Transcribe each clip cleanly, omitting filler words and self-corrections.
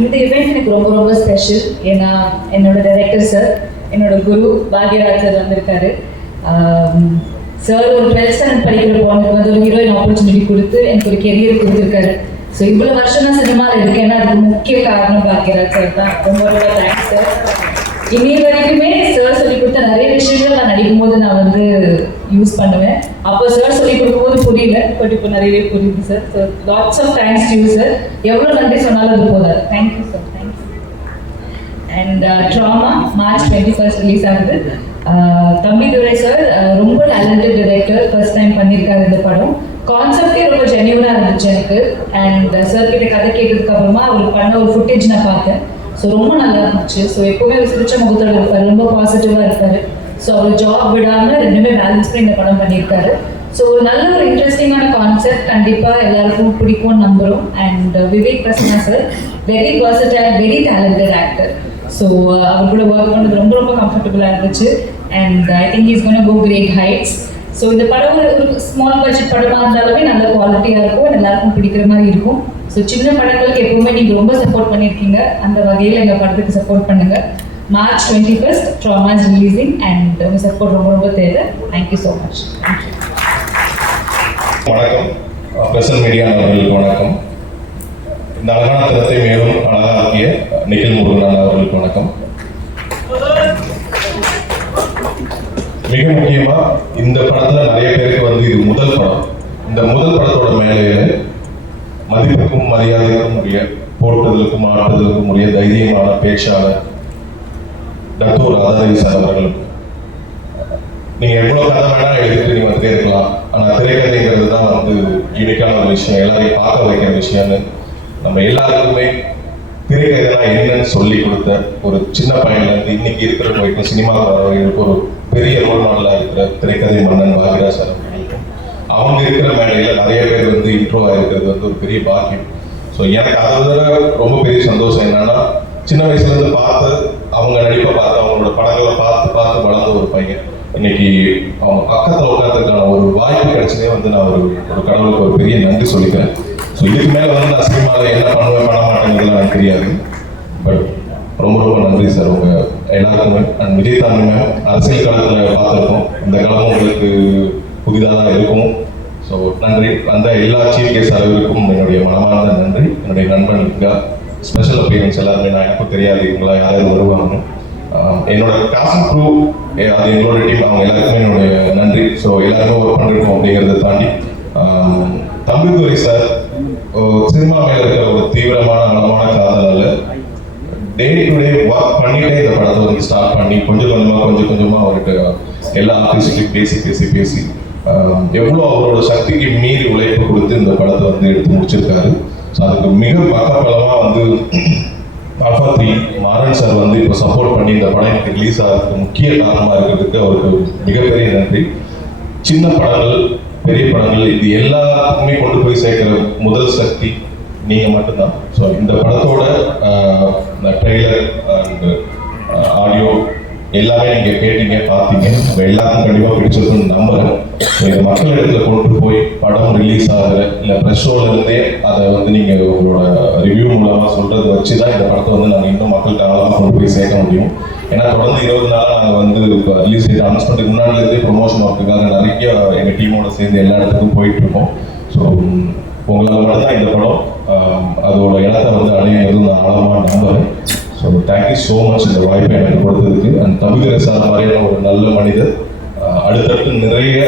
இந்த இவெண்ட் எனக்கு ரொம்ப ரொம்ப ஸ்பெஷல். ஏன்னா என்னோட டைரக்டர் சார், என்னோட குரு பாக்யராஜ் சார் வந்திருக்காரு. சார் ஒரு 12th ஸ்டாண்டர்ட் படிக்கிற பொண்ணுக்கு வந்து ஒரு ஹீரோயின் ஆப்பர்ச்சுனிட்டி கொடுத்து எனக்கு ஒரு கெரியர் கொடுத்துருக்காரு. ஸோ இவ்வளோ வருஷம் நான் சினிமாவில் இருக்கேன்னா அதுக்கு முக்கிய காரணம் பாக்யராஜ் சார் தான். ரொம்ப ரொம்ப தேங்க்ஸ் சார். இன்னி வரைக்குமே சார் சொல்லி கொடுத்த நிறைய விஷயங்கள் நான் நடிக்கும் போது நான் வந்து யூஸ் பண்ணுவேன். அப்போ சார் சொல்லி கொடுக்கும்போது புரியல, பட் இப்போ நிறையவே புரியுது sir. So lots of thanks to you sir. எவ்வளோ நன்றி சொன்னாலும் அது போதாது. Thank you sir. Thanks. And drama March 21 release ஆகுது. தம்பிதுரை சார் ரொம்ப டேலண்டட் டைரக்டர், ஃபர்ஸ்ட் டைம் பண்ணியிருக்காரு இந்த படம். கான்செப்டே ரொம்ப ஜென்யூனாக இருந்துச்சு எனக்கு. அண்ட் சார் கிட்ட கதை கேட்டதுக்கு அப்புறமா அவர் பண்ண ஒரு ஃபுட்டேஜ் நான் பார்த்தேன். ஸோ ரொம்ப நல்லா இருந்துச்சு. ஸோ எப்போவுமே ஒரு சிரிச்ச முகத்தோடு இருப்பார், ரொம்ப பாசிட்டிவாக இருப்பார். ஸோ அவர் ஜாப் விடாமல் ரெண்டுமே பேலன்ஸ் பண்ணி இந்த படம் பண்ணியிருக்காரு. ஸோ ஒரு நல்ல ஒரு இன்ட்ரெஸ்டிங்கான கான்செப்ட், கண்டிப்பாக எல்லாருக்கும் பிடிக்கும்னு நம்புகிறோம். And Vivek Prasanna sir very versatile, very talented actor. So அவர் கூட ஒர்க் பண்ணுறது ரொம்ப ரொம்ப கம்ஃபர்டபுளாக இருந்துச்சு. And I think is gonna go great heights. So இந்த படம் ஒரு ஸ்மால் பட்ஜெட் படமாக இருந்தாலுமே நல்ல குவாலிட்டியாக இருக்கும், எல்லாருக்கும் பிடிக்கிற மாதிரி இருக்கும். ஸோ சின்ன படங்களுக்கு எப்பவுமே நீங்கள் ரொம்ப சப்போர்ட் பண்ணியிருக்கீங்க. அந்த வகையில் எங்கள் படத்துக்கு சப்போர்ட் பண்ணுங்கள். March 21 drama is releasing and உங்கள் சப்போர்ட் ரொம்ப ரொம்ப தேவை. Thank you so much. தேங்க்யூ. வணக்கம், பிரசன்ட் மீடியா அவர்களுக்கு வணக்கம். இந்த அழகான தினத்தை மேலும் அழகாக்கிய நிகில் முருகன் அவர்களுக்கு வணக்கம். மிக முக்கியமா இந்த படத்துல நிறைய பேருக்கு வந்து இது முதல் படம். இந்த முதல் படத்தோட மேலையில மதிப்புக்கும் மரியாதைக்கும் உரிய, போட்டுதலுக்கும் ஆட்டுதலுக்கும் உரிய தைரியமான பேச்சாளர் டாக்டர் ராதாரவி சார் அவர்களுக்கு. நீங்க எவ்வளவு கதை வேணா எழுதிட்டு நீங்க வந்துட்டே இருக்கலாம், ஆனா திரைக்கதைங்கிறது தான் வந்து யூனிக்கான ஒரு விஷயம், எல்லாரையும் பார்க்க வைக்கிற விஷயம்னு நம்ம எல்லாருக்குமே திரைக்கதைனா என்னன்னு சொல்லி கொடுத்த ஒரு சின்ன பையன்ல இருந்து இன்னைக்கு இருக்கிற வரைக்கும் சினிமா வரவங்களுக்கு ஒரு பெரிய ரோல் மாடலா இருக்கிற திரைக்கதை மன்னன் பாக்யராஜ் சார் அவர்களுக்கும், அவங்க இருக்கிற மேடையில் நிறைய பேர் வந்து இன்ட்ரோவா இருக்கிறது வந்து ஒரு பெரிய பாக்கியம். ஸோ எனக்கு அதை விட ரொம்ப பெரிய சந்தோஷம் என்னன்னா, சின்ன வயசுல இருந்து பார்த்து அவங்க நடிப்பை பார்த்து அவங்களோட படங்களை பார்த்து பார்த்து வளர்ந்த ஒரு பையன் இன்னைக்கு அவங்க பக்கத்தில் உட்காந்துருக்கான ஒரு வாய்ப்பு கிடைச்சதே வந்து நான் ஒரு கடவுளுக்கு ஒரு பெரிய நன்றி சொல்லிக்கிறேன். ஸோ இதுக்கு மேலே வந்து நான் சினிமாவில் என்ன பண்ணுவேன் பண்ண மாட்டேங்கிறதுலாம் எனக்கு தெரியாது. பட் ரொம்ப ரொம்ப நன்றி சார் உங்க எல்லாருக்குமே. அண்ட் விஜய் தாமி மேம் அரசியல் களத்தில் பார்த்துருக்கோம், இந்த களமும் உங்களுக்கு புதிதாக தான் இருக்கும். ஸோ நன்றி. அந்த எல்லா சீஃப் கெஸ்ட் அளவிற்கும் என்னுடைய மனமார்ந்த நன்றி. என்னுடைய நண்பனுக்கு ஸ்பெஷல் அப்பியரன்ஸ் எல்லாருமே நான் எனக்கும் தெரியாது இவங்களா யாராவது வருவாங்க. என்னோட காசன் க்ரூ, அது எங்களோட டீம், அவங்க எல்லாருக்குமே என்னுடைய நன்றி. ஸோ எல்லாருமே ஒர்க் பண்ணிருக்கோம் அப்படிங்கிறத தாண்டி தம்பிதுரை சார் சினிமா மேல இருக்கிற ஒரு தீவிரமான ஆழமான காதலால டே டு டே ஒர்க் பண்ணிட்டே இந்த படத்தை வந்து ஸ்டார்ட் பண்ணி கொஞ்சம் கொஞ்சமா அவர்கிட்ட எல்லா ஆர்டிஸ்டையும் பேசி எவ்வளோ அவரோட சக்திக்கு மீறி உழைப்பு கொடுத்து இந்த படத்தை வந்து எடுத்து முடிச்சிருக்காரு. ஸோ அதுக்கு மிக பக்கபலமா வந்து ஆல்ஃபா 3 மாறன் சார் வந்து இப்போ சப்போர்ட் பண்ணி இந்த படம் எனக்கு ரிலீஸ் ஆகிறதுக்கு முக்கிய காரணமாக இருக்கிறதுக்கு அவருக்கு மிகப்பெரிய நன்றி. சின்ன படங்கள், பெரிய படங்கள், இது எல்லாத்துக்குமே கொண்டு போய் சேர்க்கிற முதல் சக்தி நீங்கள் மட்டும்தான். ஸோ இந்த படத்தோட ட்ரெய்லர் அண்ட் ஆடியோ எல்லாமே நீங்கள் கேட்டீங்க, பார்த்தீங்க. நம்ம எல்லாருக்கும் கண்டிப்பாக பிடிச்சிருக்குன்னு நம்புகிறேன். இந்த மக்கள் இடத்துல கொண்டு போய் படம் ரிலீஸ் ஆகிற இல்லை ப்ரெஸ் ஷோலேருந்தே அதை வந்து நீங்கள் உங்களோட ரிவ்யூ மூலமாக சொல்கிறத வச்சு தான் இந்த படத்தை வந்து நாங்கள் இன்னும் மக்களுக்கு ஆழமாக கொண்டு போய் சேர்க்க முடியும். ஏன்னா தொடர்ந்து 20 நாளாக நாங்கள் வந்து இப்போ ரிலீஸ் டேட் அனௌன்ஸ்மெண்ட்டுக்கு முன்னாடிலேருந்தே ப்ரொமோஷன் ஒர்க்குக்காக நிறைய எங்கள் டீமோட சேர்ந்து எல்லா இடத்துக்கும் போயிட்டுருக்கோம். ஸோ உங்களால் மட்டும்தான் இந்த படம் அதோட இடத்தை வந்து அடையுங்கிறது நான் ஆழமாக நம்புகிறேன். ஸோ தேங்க்யூ ஸோ மச் இந்த வாய்ப்பை எனக்கு கொடுத்ததுக்கு. அண்ட் தம்பிதுரை சார் மாதிரியான ஒரு நல்ல மனிதர் அடுத்தடுத்து நிறைய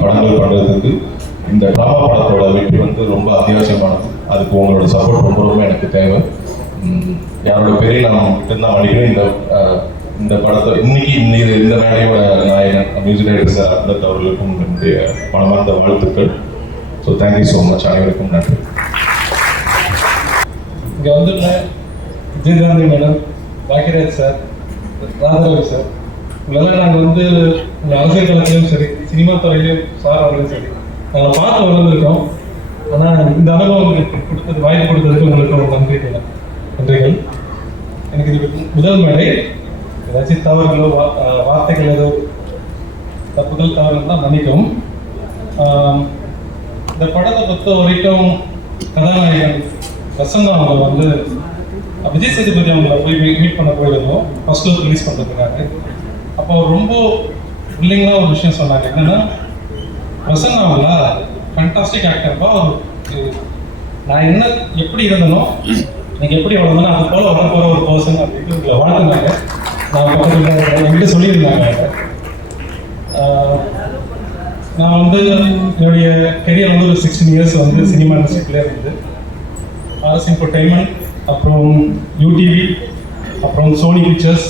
படங்கள் பண்ணுறதுக்கு இந்த ட்ராமா படத்தோட வெற்றி வந்து ரொம்ப அத்தியாவசியமானது. அதுக்கு உங்களோட சப்போர்ட் ரொம்ப ரொம்ப எனக்கு தேவை. யாரோட பேரையும் நான் மட்டும்தான் அடிக்கிறேன். இந்த படத்தை இன்னைக்கு இந்த மேடையோட நாயகன் மியூசிக் டைரக்டர் சார் அப்தத் அவர்களுக்கும் என்னுடைய மனமார்ந்த வாழ்த்துக்கள். ஸோ தேங்க்யூ ஸோ மச், அனைவருக்கும் நன்றி. இங்கே வந்து Vijayakanthi madam, Bhagyaraj sir, Radharavi sir, இவங்களெல்லாம் நாங்கள் வந்து உங்கள் அரசியல் களத்திலையும் சரி, சினிமா துறையிலையும் சார் அவர்களும் சரி நாங்கள் பார்த்து வளர்ந்துருக்கோம். ஆனால் இந்த அனுபவம் கொடுத்தது, வாய்ப்பு கொடுத்ததுக்கு உங்களுக்கு ஒரு நன்றிகள். எனக்கு இது முதல் மேடை. ஏதாச்சும் தவறுகளோ வார்த்தைகள் ஏதோ தப்புகள் தவறுகள் தான் மன்னிக்கவும். இந்த படத்தை பொறுத்த வரைக்கும் கதாநாயகன் பிரசன்னா அவங்க வந்து விஜய் சேதுபதி அவங்கள போய் மீட் பண்ண போயிருந்தோம் ஃபர்ஸ்ட் லுக் ரிலீஸ் பண்ணுறதுக்காக. அப்போ அவர் ரொம்ப வில்லிங்காக ஒரு விஷயம் சொன்னாங்க. என்னன்னா, பிரசன்னா அவங்களா ஃபேண்டாஸ்டிக் ஆக்டர்ப்பா, அவர் நான் என்ன எப்படி இருந்தனோ எனக்கு எப்படி வளர்ந்தனோ அது போல வளர போகிற ஒரு பர்சன் அப்படின்னு உங்களை வாழ்த்துனாங்க. நான் பக்கத்தில் என்கிட்ட சொல்லியிருந்தாங்க. நான் வந்து என்னுடைய கெரியர் வந்து ஒரு 16 இயர்ஸ் வந்து சினிமா இண்டஸ்ட்ரியிலே இருந்து ஆர்எஸ் என்டர்டைன்மெண்ட், அப்புறம் யூடிவி, அப்புறம் சோனி பிக்சர்ஸ்,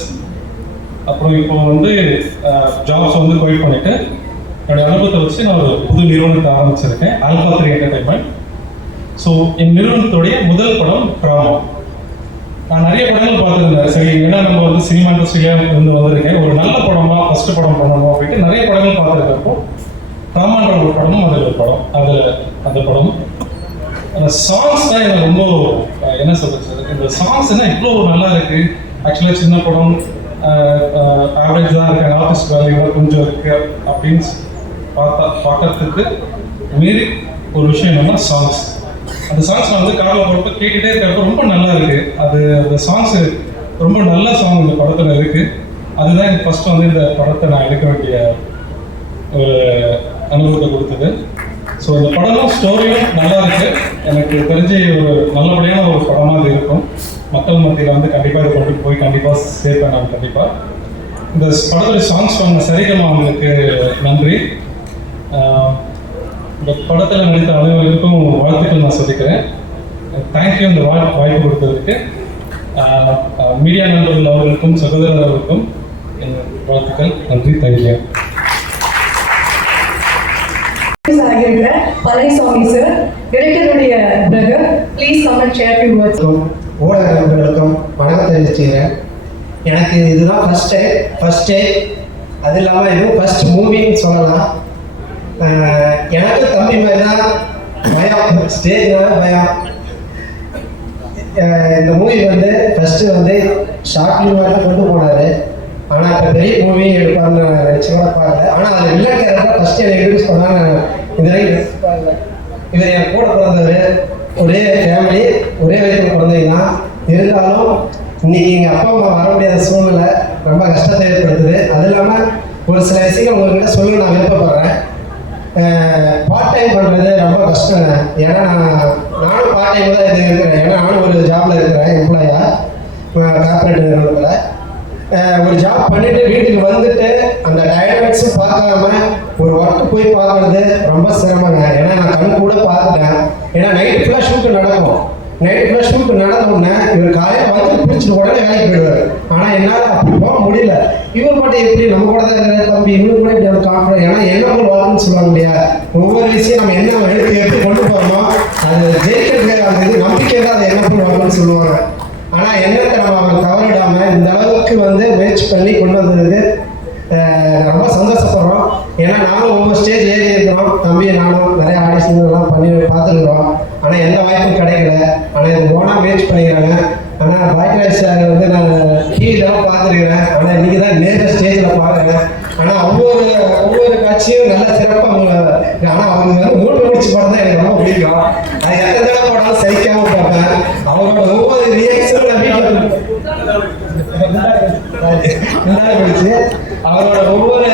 அப்புறம் இப்போ வந்து ஜாப்ஸ் வந்து குவைட் பண்ணிவிட்டு என்னுடைய அனுபவத்தை வச்சு நான் ஒரு புது நிறுவனத்தை ஆரம்பிச்சிருக்கேன், ஆல்ஃபா 3 என்டர்டைன்மெண்ட். ஸோ என் நிறுவனத்துடைய முதல் படம் ட்ராமா. நான் நிறைய படங்கள் பார்த்துருந்தேன். சரி, ஏன்னா நம்ம வந்து சினிமா இண்டஸ்ட்ரியிலே இருந்து வந்திருக்கேன், ஒரு நல்ல படமா ஃபர்ஸ்ட் படம் பண்ணணும் அப்படின்ட்டு நிறைய படங்கள் பார்த்துருக்கப்போ ட்ராமான்ற ஒரு படமும் அதில் ஒரு படம், அதில் அந்த படம் அந்த சாங்ஸ் தான் எனக்கு ரொம்ப என்ன சொல்றது, இந்த சாங்ஸ் என்ன இவ்வளோ நல்லா இருக்கு. ஆக்சுவலாக சின்ன படம் ஆவரேஜ் தான் இருக்கு, ஆர்டிஸ்ட் வேல்யூட கொஞ்சம் இருக்கு அப்படின்னு பார்க்கறதுக்கு மீறி ஒரு விஷயம் என்னன்னா சாங்ஸ். அந்த சாங்ஸ் நான் வந்து காரில் போட்டு கேட்டுகிட்டே இருக்கிறப்ப ரொம்ப நல்லா இருக்கு. அது அந்த சாங்ஸ் ரொம்ப நல்ல சாங் இந்த படத்தில் இருக்கு. அதுதான் எனக்கு ஃபர்ஸ்ட் வந்து இந்த படத்தை நான் எடுக்க வேண்டிய ஒரு அனுபவத்தை கொடுத்தது. ஸோ இந்த படமும் ஸ்டோரியும் நல்லா இருக்கு. எனக்கு தெரிஞ்சு ஒரு நல்லபடியான ஒரு படமாக அது இருக்கும். மக்கள் மத்தியில் வந்து கண்டிப்பாக இதை கொண்டு போய் கண்டிப்பாக சேர்ப்பேன் நான் கண்டிப்பாக. இந்த படத்துடைய சாங்ஸ் பண்ண சரிகமா அவங்களுக்கு நன்றி. இந்த படத்தில் நடித்த அனைவருக்கும் வாழ்த்துக்கள் நான் சொல்லிக்கிறேன். தேங்க்யூ இந்த வாய்ப்பு கொடுத்ததுக்கு. மீடியா நண்பர்கள் அவர்களுக்கும் சகோதரர் அவர்களுக்கும் என் வாழ்த்துக்கள். நன்றி. தேங்க்யூ. பழனிசாமி சார், டைரக்டருடைய brother, please come and share you words. ஊடக நண்பர்களுக்கும் வணக்கம் தெரிவிச்சுக்கிறேன். எனக்கு இதுதான் ஃபர்ஸ்ட் டே. அது இல்லாமல் இதுவும் ஃபர்ஸ்ட் மூவின்னு சொல்லலாம். எனக்கு தம்பி மாதிரி தான் பயம், ஸ்டேஜ்னால பயம். இந்த மூவி வந்து ஃபர்ஸ்ட்டு வந்து ஷார்ட் ஃபிலிமாக தான் கொண்டு போனார். ஆனால் இப்போ பெரிய மூவி எடுப்பான்னு நினச்சி கூட பார்க்கல. ஆனால் அதில் வில்லன் கேரக்டர் ஃபஸ்ட்டு எனக்கு இன்ட்ரடியூஸ் பண்ணால் நான் இதுவரைக்கும் நினச்சி பார்க்கல. இவர் என் கூட பிறந்தவர், ஒரே ஃபேமிலி, ஒரே வயதில் பிறந்தவங்க தான். இருந்தாலும் இன்னைக்கு எங்கள் அப்பா அம்மா வர முடியாத சூழ்நிலை ரொம்ப கஷ்டத்தை ஏற்படுத்துது. அது இல்லாமல் ஒரு சில விஷயங்கள் உங்கள்கிட்ட சொல்ல நான் விருப்பப்படுறேன். பார்ட் டைம் பண்ணுறது ரொம்ப கஷ்டம். ஏன்னா நானும் பார்ட் டைம் தான் இருக்கிறேன். ஏன்னா நானும் ஒரு ஜாபில் இருக்கிறேன், எம்ப்ளாயாக கார்பரேட் நிறுவனத்தில். ஒரு ஜாப் பண்ணிட்டு வீட்டுக்கு வந்துட்டு அந்த டைனமிக்ஸும் பார்க்காம ஒரு ஒர்க்கு போய் பார்க்கறது ரொம்ப சிரமங்க. ஏன்னா நான் கண் கூட பார்த்துட்டேன். ஏன்னா நைட்டு ஃபுல்லாக ஷூட்டு நடக்கும். நைட்டு ஃபுல்லாக ஷூட்டு நடந்தோடனே இவர் காலையில் வந்து பிடிச்சிட்டு உடனே வேலைக்கு போயிடுவார். ஆனால் என்னால் அப்படி போக முடியல. இவர் மட்டும் எப்படி நம்ம கூட தான் இருக்கிற தம்பி, இவரு கூட இப்படி ஒரு கான்ஃபிடன்ஸ். ஏன்னா என்ன போல் வாழ்க்கைன்னு சொல்லுவாங்க இல்லையா, ஒவ்வொரு விஷயம் நம்ம என்ன எடுத்து எப்படி கொண்டு போகிறோமோ அது ஜெயிக்கிறதுக்கு அந்த இது நம்பிக்கை தான் அதை என்ன போல் வாழ்க்கைன்னு சொல்லுவாங்க. ஆனால் என்னத்தை நம்ம அவங்க தவறிடாமல் இந்த அளவுக்கு வந்து முயற்சி பண்ணி கொண்டு வந்ததுக்கு ரொம்ப சந்தோஷப்படுறோம். ஏன்னா நானும் ஒவ்வொரு ஸ்டேஜ் ஏறி இருக்கிறோம், தம்பி நானும் நிறைய ஆடிஷன்லாம் பண்ணி பார்த்துருக்குறோம். ஆனால் எந்த வாய்ப்பும் கிடைக்கல. ஆனால் இது ஓனாக முயற்சி பண்ணிக்கிறாங்க. ஆனால் பாக்கியராஜ் சார் வந்து நான் டிவிலாம் பார்த்துருக்கிறேன். ஆனால் இன்றைக்கி தான் நேரில் ஸ்டேஜில் பார்க்குறேன். ஆனால் ஒவ்வொரு காட்சியும் நல்லா சிறப்பாக. ஆனால் அவங்க வந்து மூணு முடிச்சு படம் தான் எனக்கு ரொம்ப பிடிக்கும். அது எத்தனை தடவை போனாலும் சகிக்காமல் பார்ப்பேன். அவரோட ஒவ்வொரு ரியாக்ஷனும் நான் வீட்டில் பிடிச்சி அவரோட ஒவ்வொரு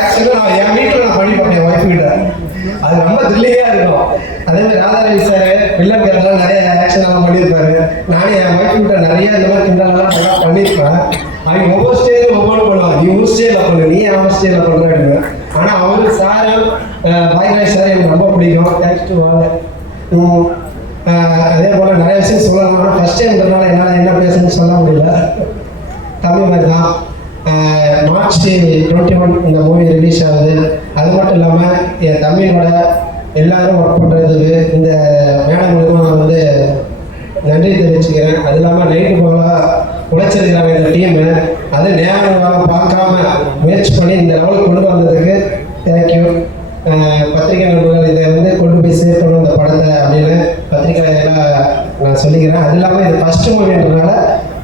ஆக்ஷனும் நான் என் வீட்டில் நான் பண்ணி பார்ப்பேன், என் ஒய்ஃப் கிட்ட. அது ரொம்ப த்ரில்லிங்காக இருக்கும். அதே மாதிரி ராதாரவி சார் வில்லன் கேரக்டர்லாம் நிறைய ஆக்ஷன் எல்லாம் பண்ணியிருப்பாரு. நானும் என் ஒய்ஃப் கிட்ட நிறைய இந்த மாதிரி கிண்டலாம் நல்லா பண்ணியிருப்பேன். அவங்க ஒவ்வொரு ஸ்டேஜும் ஒவ்வொன்று பண்ணுவாங்க. நீ ஒரு ஸ்டேஜில் பண்ணு, நீ அவன் ஸ்டேஜில் பண்ணுற அப்படின்னு. ஆனால் அவரு சார் பாக்கியராஜ் சார் எனக்கு ரொம்ப பிடிக்கும். Thanks to all. அதே போல் நிறைய விஷயம் சொல்லலாம். ஃபர்ஸ்ட் டைம்ன்றதுனால என்னால் என்ன பேசணும்னு சொல்ல முடியல. தம்பி மாதிரி தான். மார்ச் 21 இந்த மூவி ரிலீஸ் ஆகுது. அது மட்டும் இல்லாமல் என் தம்பியோட எல்லாரும் ஒர்க் பண்ணுறதுக்கு இந்த மேடம் மூலமாக நான் வந்து நன்றி தெரிவிச்சுக்கிறேன். அது இல்லாமல் நைட்டு போகலாம் உழைச்சிருக்கிறாங்க இந்த டீமு. அது நேரம் பார்க்காம முயற்சி பண்ணி இந்த லெவலுக்கு கொண்டு வந்ததுக்கு தேங்க்யூ. பத்திரிகை நண்பர்கள் இதை வந்து கொண்டு போய் சேர்க்கணும் இந்த படத்தை அப்படின்னு பத்திரிகையெல்லாம் நான் சொல்லிக்கிறேன். அது இல்லாமல் இது ஃபஸ்ட்டு மூவின்றதுனால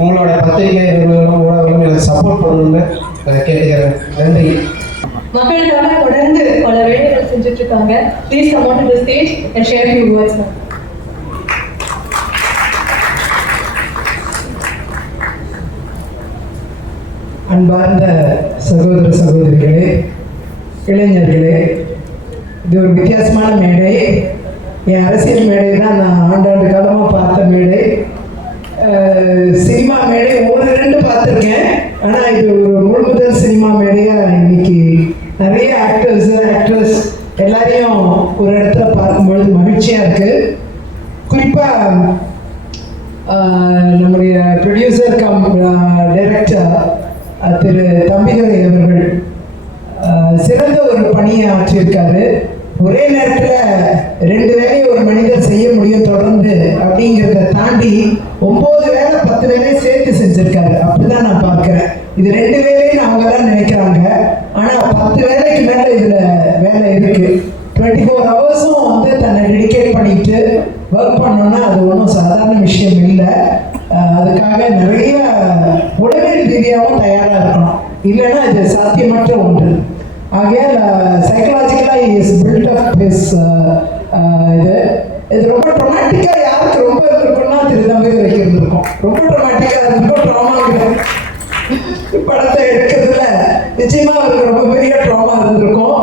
உங்களோட பத்திரிகை நிறுவனங்களும் ஊடகங்களும் எனக்கு சப்போர்ட் பண்ணணும்னு நான் கேட்டுக்கிறேன். நன்றி. மக்களுக்காக தொடர்ந்து பல வேலைகள் செஞ்சுட்டு இருக்காங்க. Please come on to the stage and share you words. அன்பார்ந்த சகோதர சகோதரிகளே, இளைஞர்களே, இது ஒரு வித்தியாசமான மேடை. என் அரசியல் மேடை தான் நான் ஆண்டாண்டு காலமாக பார்த்த மேடை. சினிமா மேடை ஒரு ரெண்டு பார்த்துருக்கேன், ஆனால் இது ஒரு முழுமுதல் சினிமா மேடையாக இன்னைக்கு நிறைய ஆக்ட்ரஸ் எல்லாரையும் ஒரு இடத்துல பார்க்கும்பொழுது மகிழ்ச்சியாக இருக்குது. குறிப்பாக நம்முடைய ப்ரொடியூசர் கம் டைரக்டர் திரு தம்பிதுரை அவர்கள் சிறந்த ஒரு பணியை ஆற்றியிருக்காரு. ஒரே நேரத்தில் 2 வேலையை ஒரு மனிதர் செய்ய முடியும் தொடர்ந்து அப்படிங்கிறத தாண்டி 9 வேலை 10 வேலையை சேர்த்து செஞ்சிருக்காரு. அப்படிதான் நான் பார்க்கிறேன். இது 2 வேலைன்னு அவங்க தான் நினைக்கிறாங்க, ஆனால் 10 வேலைக்கு மேலே இதில் வேலை இருக்கு. 24 ஹவர்ஸும் வந்து தன்னை டெடிகேட் பண்ணிட்டு ஒர்க் பண்ணோன்னா அது ஒன்றும் சாதாரண விஷயம் இல்லை. அதுக்காக நிறைய உடல் ரீதியாகவும் தயாராக இருக்கணும், இல்லைன்னா இது சாத்தியமற்ற ஒன்று. ஆகையால் சைக்கலாஜிக்கலாக இஸ் பில்ட் அப் ஹிஸ் இது ரொம்ப ட்ரொமாட்டிக்காக யாருக்கு ரொம்ப இருந்திருக்கும்னா திரு தம்பிதுரைக்கு இருந்திருக்கும். ரொம்ப ட்ரொமாட்டிக்காக இருந்திருக்கும். ட்ராமா படத்தை எடுக்கிறதுல நிச்சயமா அவருக்கு ரொம்ப பெரிய ட்ராமா இருந்திருக்கும்.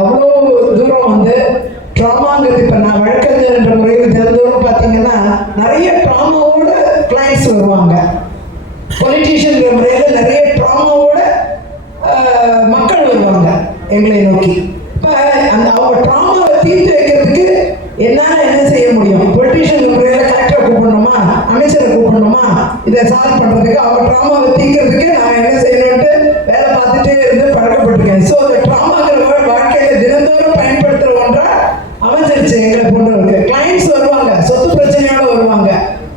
அவ்வளோ தூரம் வந்து ட்ராமாங்கிறது இப்போ நான் வழக்கறிஞர் என்ற முறையில் தினந்தோறும் பார்த்தீங்கன்னா நிறைய ட்ராமாவோட கிளைண்ட்ஸ் வருவாங்க. பொலிட்டீஷியன் முறையில் நிறைய ட்ராமாவோட மக்கள் வருவாங்க எங்களை நோக்கி. இப்போ அந்த அவங்க ட்ராமாவை தீர்த்து வைக்கிறதுக்கு என்னால் என்ன செய்ய முடியும்? பொலிட்டீஷியன் முறையில் கலெக்டரை கூப்பிடணுமா, அமைச்சரை கூப்பிடணுமா, இதை சால்வ் பண்ணுறதுக்கு அவங்க ட்ராமாவை தீர்க்கிறதுக்கு நான் என்ன செய்யணும்ட்டு வேலை பார்த்துட்டே இருந்து பழக்கப்பட்டிருக்கேன். ஸோ அந்த ட்ராமாங்கிற வாழ்க்கையில் தினந்தோறும் பயன்படுத்துகிற ஒன்றா அமைஞ்சிருச்சு எங்களை போன்றவருக்கு. கிளைண்ட்ஸ் வருவாங்க, சொத்து பிரச்சனையோட வருவாங்க,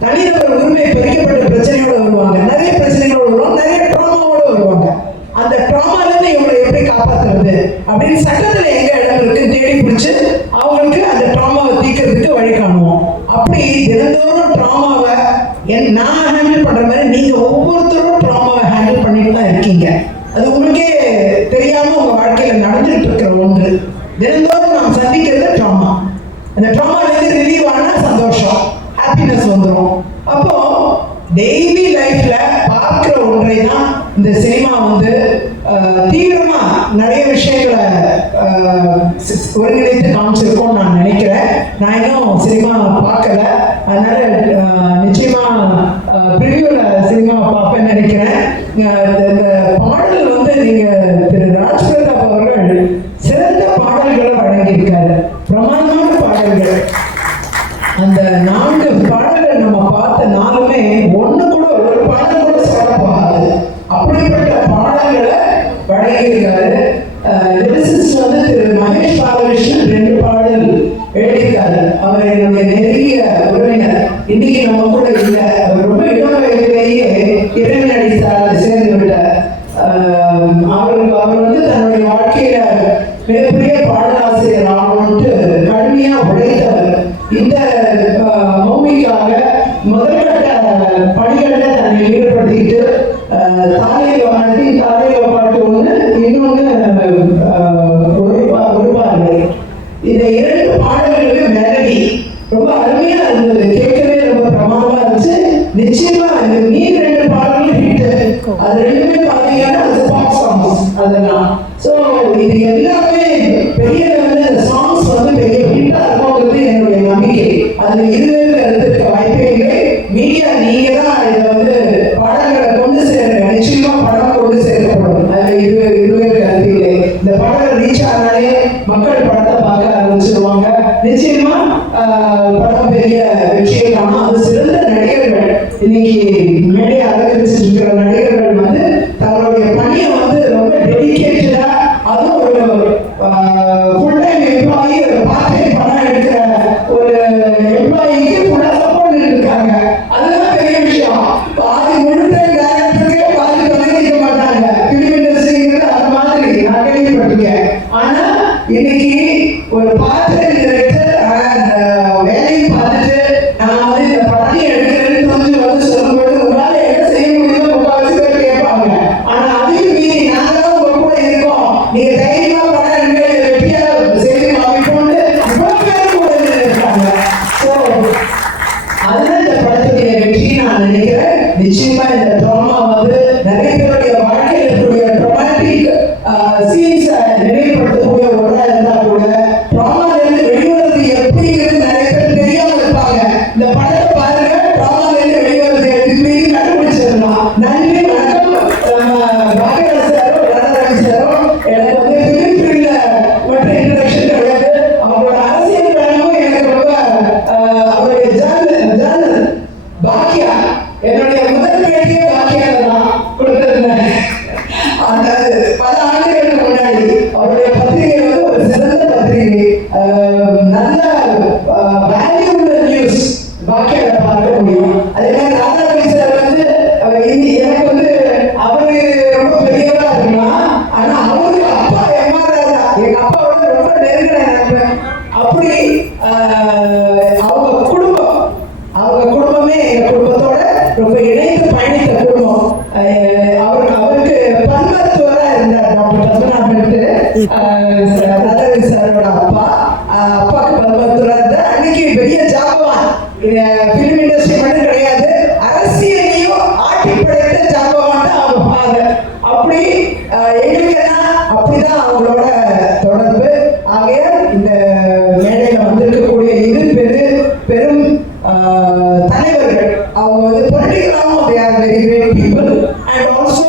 தனிநபர் உரிமை பறிக்கப்பட்ட பிரச்சனையோட வருவாங்க, நிறைய பிரச்சனைகளோட வருவாங்க, நிறைய ட்ராமாவோட வருவாங்க. அந்த ட்ராமாலேருந்து இவங்களை எப்படி காப்பாற்றுறது அப்படின்னு சட்டத்தில் எங்க இடம் இருக்குன்னு தேடி பிடிச்சி அவங்களுக்கு அந்த ட்ராமாவை தீர்க்கிறதுக்கு வழி காணுவோம். அப்படி தினந்தோறும் ட்ராமாவை நான் ஹேண்டில் பண்ற மாதிரி நீங்க ஒவ்வொருத்தரும் ட்ராமாவை ஹேண்டில் பண்ணிட்டு தான் இருக்கீங்க. அது உங்களுக்கே தெரியாம உங்க வாழ்க்கையில நடந்துட்டு இருக்கிற ஒன்று. தினந்தோறும் நாம் சந்திக்கிறது ட்ராமா. அந்த ட்ராமாலேருந்து ரிலீவ் ஆனா சந்தோஷம், ஹாப்பினஸ் வந்துடும். அப்போ டெய்லி லைஃப்ல பார்க்கிற ஒன்றை தான் இந்த சினிமா வந்து தீவிரமா நிறைய விஷயங்களை ஒருங்கிணைத்து காமிச்சிருக்கோம் நான் நினைக்கிறேன். நான் இன்னும் சினிமா பார்க்கல, அதனால நிச்சயமா ப்ரிவியூல சினிமா பார்ப்பேன்னு நினைக்கிறேன். இந்த பாடல் வந்து நீங்க திரு ராஜ் பிரதாப் அவர்கள் சிறந்த பாடல்களை வழங்கியிருக்காரு, பிரமாதமான பாடல்கள். அந்த 4 பாடல்கள் நம்ம பார்த்த 4மே ஒண்ணு கூட ஒரு பாடல் கூட சொல்லப்படாது, அப்படிப்பட்ட பாடல்களை வழங்கியிருக்காரு. லிரிசிஸ்ட் வந்து திரு மகேஷ் பாலகிருஷ்ணன் 2 பாடல் எழுதியிருக்காரு. அவர் என்னுடைய நெருங்கிய உறவினர், இன்னைக்கு நம்ம கூட இல்லை. அவர் ரொம்ப இளம் வயதிலேயே இறைவனடி சேர்ந்து விட்டார். அவர் வந்து தன்னுடைய வாழ்க்கையில மிகப்பெரிய பாடலாசிரியர் ஆகணும்ட்டு கடுமையா உழைத்தவர். இந்த மௌமிக்காக முதற்கட்ட பணிகளில் தன்னை ஈடுபடுத்திட்டு தாலையோ பாட்டு ஒன்று, இன்னொன்று ஒரு பார்வை. இந்த 2 பாடல்களுமே மெலடி ரொம்ப அருமையா இருந்தது, கேட்கவே ரொம்ப பிரமாதமா இருந்துச்சு. நிச்சயமா இந்த மீன் 2 பாடல்கள் ஹிட். அது 2மே பாத்தீங்கன்னா அது பாப் சாங்ஸ் அதெல்லாம். ஸோ இது எல்லாமே பெரிய லெவலில் சாங்ஸ் வந்து பெரிய ஹிட்டா இருக்கும்ங்கிறது என்னுடைய நம்பிக்கை. அதுல இருவேறு இருக்க வாய்ப்பே இல்லை. மீடியா நீங்க தான் இதை வந்து பாடல்களை கொண்டு சேருங்க. நிச்சயமா படம் கொண்டு சேர்க்கப்படும், அதுல இருவேறு கருத்து இல்லை. இந்த பாடல் ரீச் ஆனாலே மக்கள் படத்தை பார்க்க ஆரம்பிச்சிருவாங்க. நிச்சயமா படம் பெரிய வெற்றியை காணும். அது சிறந்த நடிகர்கள், இன்னைக்கு மேடையை அலங்கரிச்சிட்டு இருக்கிற நடிகர்கள் வந்து தங்களுடைய பணியை வந்து ரொம்ப டெடிகேட்டடா, அதுவும் ஒரு ஃபுல் டைம் எம்ப்ளாயி, ஒரு பார்ட் டைம் படம் எடுக்கிற ஒரு எம்ப்ளாயிக்கு ஃபுல்லா சப்போர்ட் இருக்காங்க. அதுதான் பெரிய விஷயம். பாதி முழு டைம் டைரக்டருக்கே பாதி பண்ணிக்க மாட்டாங்க. ஃபிலிம் இண்டஸ்ட்ரிங்கிறது அது மாதிரி நான் கேள்விப்பட்டிருக்கேன். ஆனா இன்னைக்கு ஒரு பார்ட் டைம் டைரக்டர் வேலையை பார்த்துட்டு நான் வந்து இந்த படத்தையும் எடுக்கிறேன்னு வந்து சொல்லும்போது உங்களால என்ன செய்ய முடியுமோ முக்கால்வாசி பேர் கேட்பாங்க. ஆனா அதையும் மீறி நாங்க தான் உங்க கூட இருக்கோம், நீங்க தைரியமா படம் வெற்றியா செய்து காமிப்போம்னு இவ்வளவு பேர் கூட இருக்காங்க. ஸோ அதுதான் இந்த படத்துடைய வெற்றி நான் நினைக்கிறேன். நிச்சயமா இந்த ட்ராமா வந்து நிறைய பேர் படத்தை பாருங்க, ட்ராமால இருந்து வெளிவருது திருப்பி கண்டுபிடிச்சிடலாம். நன்றி, வணக்கம். பாக்கியராஜ் சாரும் ராதாரவி சாரும் எனக்கு வந்து திருப்பியில் மட்டும் இன்ட்ரடக்ஷன் கிடையாது. அவங்களோட அரசியல் பயணமும் எனக்கு ரொம்ப அவருடைய ஜானல் பாக்கியா, என்னுடைய முதல் பேட்டியே பாக்கியால தான் கொடுத்திருந்தேன். அந்த பல ஆண்டுகளுக்கு முன்னாடி அவருடைய பத்திரிகை வந்து ஒரு சிறந்த பத்திரிகை. நல்ல வேல்யூபிள் நியூஸ் பாக்கியால பார்க்க முடியும். அதே மாதிரி ராதாரவி சார் வந்து எனக்கு வந்து அவரு ரொம்ப பெரியவரா இருக்கலாம், ஆனா அவருக்கு அப்பா எம்ஆர் ராஜா எங்க அப்பாவோட ரொம்ப நெருங்கின நண்பன். அப்படி அவங்க குடும்பமே எங்க குடும்பத்தோட ரொம்ப இணைந்து பயணித்த குடும்பம். அவருக்கு பன்மருத்துவரா இருந்தார் டாக்டர் பத்மநாபன், ராதாரவி சாரோட அப்பா. அப்பாவுக்கு பன்மருத்துவரா இருந்தார். அன்னைக்கு பெரிய ஜாபவான், பிலிம் இண்டஸ்ட்ரி மட்டும் கிடையாது, அரசியலையும் ஆட்டி படைத்த ஜாபவான் தான் அவங்க ஃபாதர். அப்படி எங்களுக்கெல்லாம் அப்படிதான் அவங்களோட தொடர்பு. ஆகையால் இந்த மேடையில வந்திருக்கக்கூடிய பெரும் தலைவர்கள், அவங்க வந்து பொலிட்டிக்கலாகவும் they are very great people and also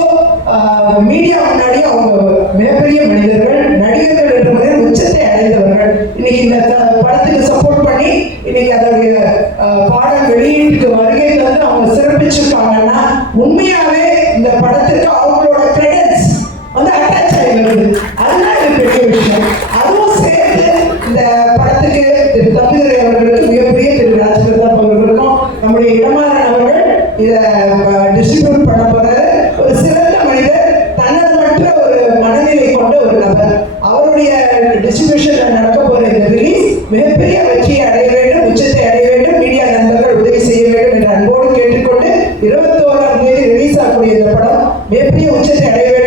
media முன்னாடி அவங்க மிகப்பெரிய மனிதர்கள், நடிகர்கள் என்ற முறையில் உச்சத்தை அடைந்தவர்கள். இன்னைக்கு இந்த படத்துக்கு சப்போர்ட் பண்ணி இன்னைக்கு அதோடைய பாடல் வெளியீட்டுக்கு வருகை வந்து அவங்க சிறப்பிச்சிருக்காங்கன்னா உண்மையாவே இந்த படத்துக்கு அவங்களோட கிரெடிட்ஸ் வந்து அட்டாச் ஆகிடுது. அதுதான் இது பெரிய விஷயம். அதுவும் சேர்த்து இந்த படத்துக்கு திரு தம்பிதுரை அவர்களுக்கு மிகப்பெரிய திரு ராஜ்பிரதாப் அவர்களுக்கும் நம்முடைய இடமாறன் அவர்கள் இதை டிஸ்ட்ரிபியூட் பண்ண போற ஒரு சிறந்த மனிதர், தன்னலமற்ற ஒரு மனநிலை கொண்ட ஒரு நபர். அவருடைய டிஸ்ட்ரிபியூஷன்ல நடக்க போற இந்த ரிலீஸ் மிகப்பெரிய வெற்றியை அடைய வேண்டும், உச்சத்தை அடைய வேண்டும். மீடியா நண்பர்கள் உதவி செய்ய வேண்டும் என்ற அன்போடு கேட்டுக்கொண்டு 21ஆம் தேதி ரிலீஸ் ஆகக்கூடிய இந்த படம் மிகப்பெரிய உச்சத்தை அடைய வேண்டும்.